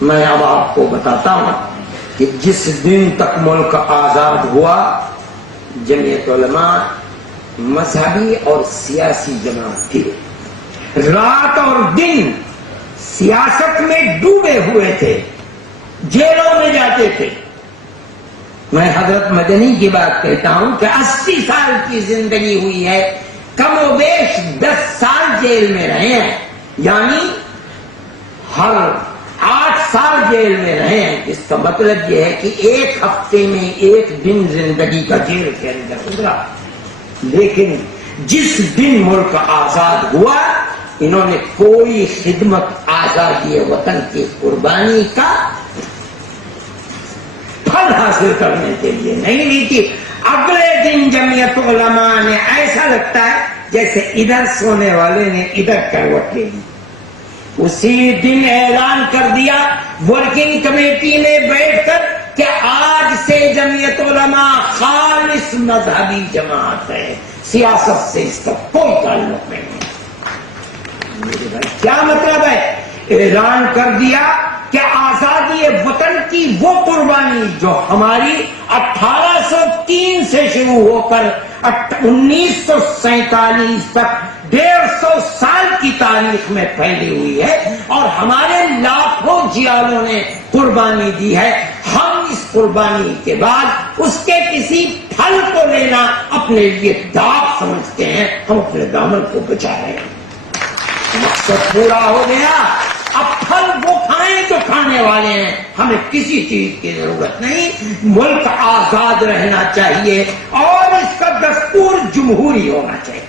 میں اب آپ کو بتاتا ہوں کہ جس دن تک ملک آزاد ہوا جمعیت علماء مذہبی اور سیاسی جماعت تھی، رات اور دن سیاست میں ڈوبے ہوئے تھے، جیلوں میں جاتے تھے۔ میں حضرت مدنی کی بات کہتا ہوں کہ 80 سال کی زندگی ہوئی ہے، کم و بیش 10 سال جیل میں رہے ہیں، یعنی ہر 8 سال جیل میں رہے ہیں۔ اس کا مطلب یہ ہے کہ ایک ہفتے میں ایک دن زندگی کا جیل کے اندر گزرا۔ لیکن جس دن ملک آزاد ہوا انہوں نے کوئی خدمت آزادی وطن کی قربانی کا پھل حاصل کرنے کے لیے نہیں لی تھی۔ اگلے دن جمعیت علماء نے ایسا لگتا ہے جیسے ادھر سونے والے نے ادھر کروٹ لے لی، اسی دن اعلان کر دیا ورکنگ کمیٹی نے بیٹھ کر کہ آج سے جمعیت علماء خالص مذہبی جماعت ہے، سیاست سے اس کا کوئی تعلق نہیں ہے۔ میرے بھائی کیا مطلب ہے؟ اعلان کر دیا کہ آزادی وطن کی وہ قربانی جو ہماری 1803 سے شروع ہو کر 1947 تک 150 سال کی تاریخ میں پھیلی ہوئی ہے اور ہمارے لاکھوں جیالوں نے قربانی دی ہے، ہم اس قربانی کے بعد اس کے کسی پھل کو لینا اپنے لیے داغ سمجھتے ہیں، ہم اپنے دامن کو بچا رہے ہیں۔ مقصد پورا ہو گیا، اب پھل وہ کھائیں جو کھانے والے ہیں، ہمیں کسی چیز کی ضرورت نہیں۔ ملک آزاد رہنا چاہیے اور اس کا دستور جمہوری ہونا چاہیے۔